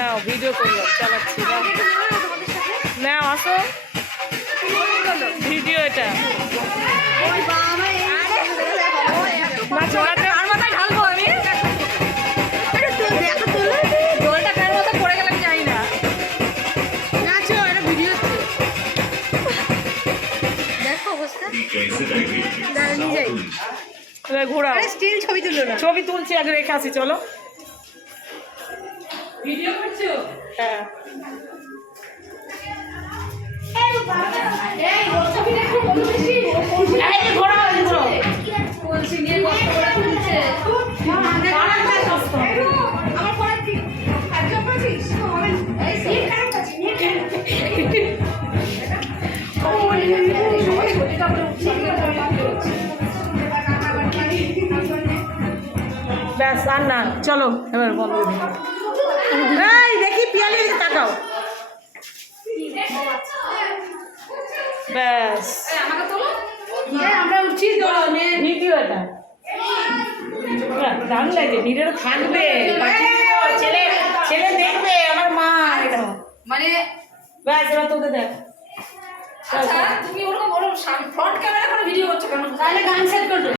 নাও video করলাম, চালাচ্ছি নাও, আসো ভিডিও এটা না চড়াতে আর মাথায় ঢালবো আমি। জলটা কার মাথায় পড়ে গেলে আমি জানি না। নাচো, এটা ভিডিও দেখো অবস্থা। দাঁড়িয়ে যাই, এবার ঘোরাও, স্টিল ছবি তুলো না। ছবি তুলছি, আগে রেখে আসি, চলো। ভিডিও করছো? হ্যাঁ। ব্যাস আর না, চলো এবার বন্ধ করে দিই। এই দেখি পিয়ালি দিকে তাকাও, ব্যাস আমরা উঠছি ভিডিও এটা দারুণ লাগে, ভিডিওটা থাকবে, ছেলে ছেলে দেখবে আমার মা, এটা মানে ব্যাস এবার তোকে দেখ। আচ্ছা তুমি ওরকম ফ্রন্ট ক্যামেরা করে ভিডিও করছো কেন? তাহলে গান সেট করো।